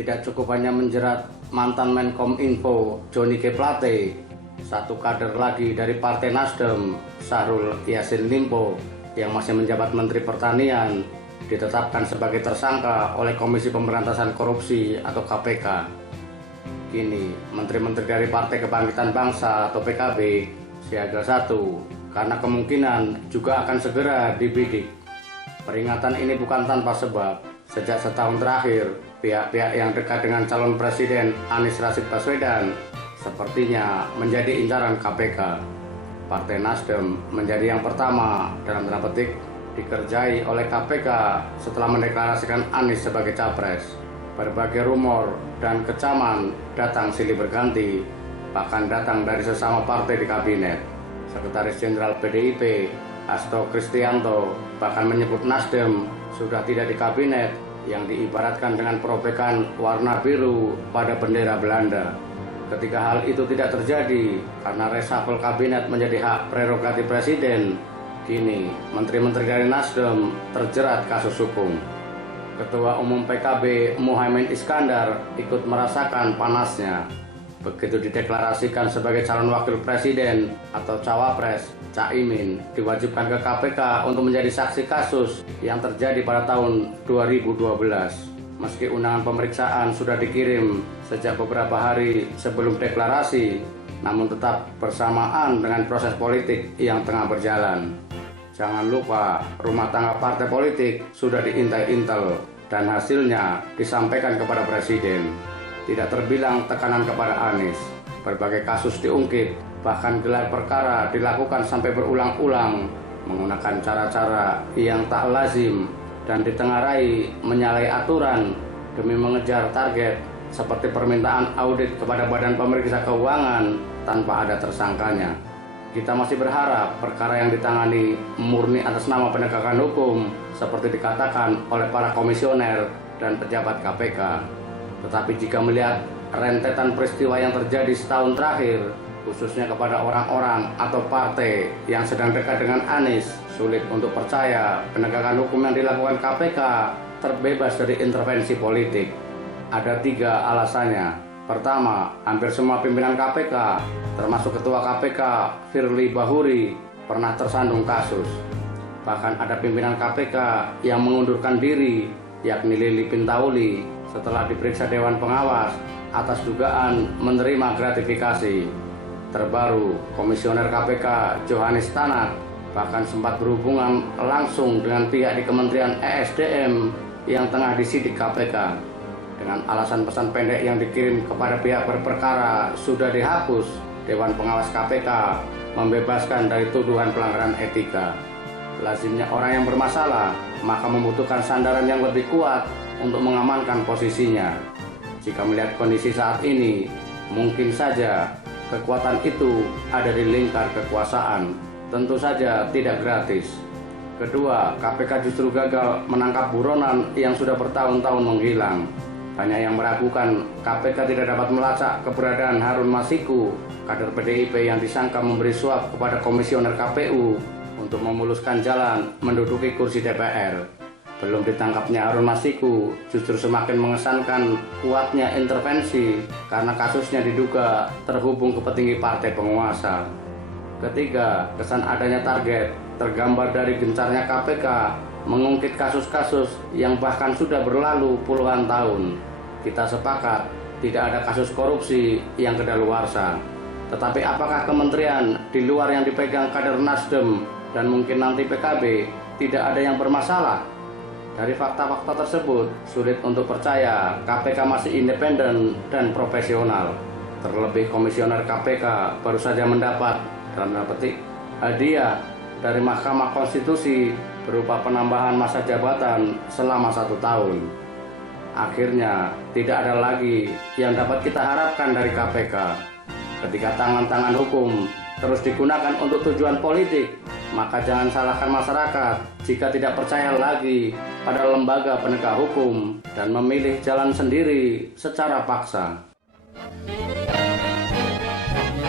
Tidak cukup hanya menjerat mantan Menkominfo Johnny G. Plate, satu kader lagi dari Partai Nasdem, Syahrul Yassin Limpo, yang masih menjabat Menteri Pertanian, ditetapkan sebagai tersangka oleh Komisi Pemberantasan Korupsi atau KPK. Kini, menteri-menteri dari Partai Kebangkitan Bangsa atau PKB siaga satu, karena kemungkinan juga akan segera dibidik. Peringatan ini bukan tanpa sebab. Sejak setahun terakhir, pihak-pihak yang dekat dengan calon presiden Anies Rashid Baswedan sepertinya menjadi incaran KPK. Partai Nasdem menjadi yang pertama dalam tanda petik dikerjai oleh KPK setelah mendeklarasikan Anies sebagai capres. Berbagai rumor dan kecaman datang silih berganti, bahkan datang dari sesama partai di kabinet. Sekretaris Jenderal PDIP Hasto Kristianto bahkan menyebut Nasdem sudah tidak di kabinet yang diibaratkan dengan perobekan warna biru pada bendera Belanda. Ketika hal itu tidak terjadi karena reshuffle kabinet menjadi hak prerogatif presiden, kini menteri-menteri dari Nasdem terjerat kasus hukum. Ketua Umum PKB Muhaimin Iskandar ikut merasakan panasnya. Begitu dideklarasikan sebagai calon wakil presiden atau cawapres, Caimin diwajibkan ke KPK untuk menjadi saksi kasus yang terjadi pada tahun 2012. Meski undangan pemeriksaan sudah dikirim sejak beberapa hari sebelum deklarasi, namun tetap bersamaan dengan proses politik yang tengah berjalan. Jangan lupa, rumah tangga partai politik sudah diintai-intel dan hasilnya disampaikan kepada presiden. Tidak terbilang tekanan kepada Anies. Berbagai kasus diungkit, bahkan gelar perkara dilakukan sampai berulang-ulang menggunakan cara-cara yang tak lazim dan ditengarai menyalahi aturan demi mengejar target seperti permintaan audit kepada Badan Pemeriksa Keuangan tanpa ada tersangkanya. Kita masih berharap perkara yang ditangani murni atas nama penegakan hukum seperti dikatakan oleh para komisioner dan pejabat KPK. Tetapi jika melihat rentetan peristiwa yang terjadi setahun terakhir, khususnya kepada orang-orang atau partai yang sedang dekat dengan Anies, sulit untuk percaya penegakan hukum yang dilakukan KPK terbebas dari intervensi politik. Ada 3 alasannya. Pertama, hampir semua pimpinan KPK, termasuk Ketua KPK Firly Bahuri, pernah tersandung kasus. Bahkan ada pimpinan KPK yang mengundurkan diri, yakni Lili Pintauli, setelah diperiksa Dewan Pengawas atas dugaan menerima gratifikasi. Terbaru, Komisioner KPK Johannes Tanak bahkan sempat berhubungan langsung dengan pihak di Kementerian ESDM yang tengah disidik KPK. Dengan alasan pesan pendek yang dikirim kepada pihak berperkara sudah dihapus, Dewan Pengawas KPK membebaskan dari tuduhan pelanggaran etika. Lazimnya orang yang bermasalah, maka membutuhkan sandaran yang lebih kuat untuk mengamankan posisinya. Jika melihat kondisi saat ini, mungkin saja kekuatan itu ada di lingkar kekuasaan. Tentu saja tidak gratis. Kedua, KPK justru gagal menangkap buronan yang sudah bertahun-tahun menghilang. Banyak yang meragukan KPK tidak dapat melacak keberadaan Harun Masiku, kader PDIP yang disangka memberi suap kepada komisioner KPU untuk memuluskan jalan menduduki kursi DPR. Belum ditangkapnya Harun Masiku justru semakin mengesankan kuatnya intervensi karena kasusnya diduga terhubung ke petinggi partai penguasa. Ketiga, kesan adanya target tergambar dari gencarnya KPK mengungkit kasus-kasus yang bahkan sudah berlalu puluhan tahun. Kita sepakat tidak ada kasus korupsi yang kedaluarsa. Tetapi apakah kementerian di luar yang dipegang kader Nasdem dan mungkin nanti PKB tidak ada yang bermasalah? Dari fakta-fakta tersebut, sulit untuk percaya KPK masih independen dan profesional. Terlebih komisioner KPK baru saja mendapat, dalam tanda petik, hadiah dari Mahkamah Konstitusi berupa penambahan masa jabatan selama 1 tahun. Akhirnya, tidak ada lagi yang dapat kita harapkan dari KPK. Ketika tangan-tangan hukum terus digunakan untuk tujuan politik, maka jangan salahkan masyarakat jika tidak percaya lagi pada lembaga penegak hukum dan memilih jalan sendiri secara paksa.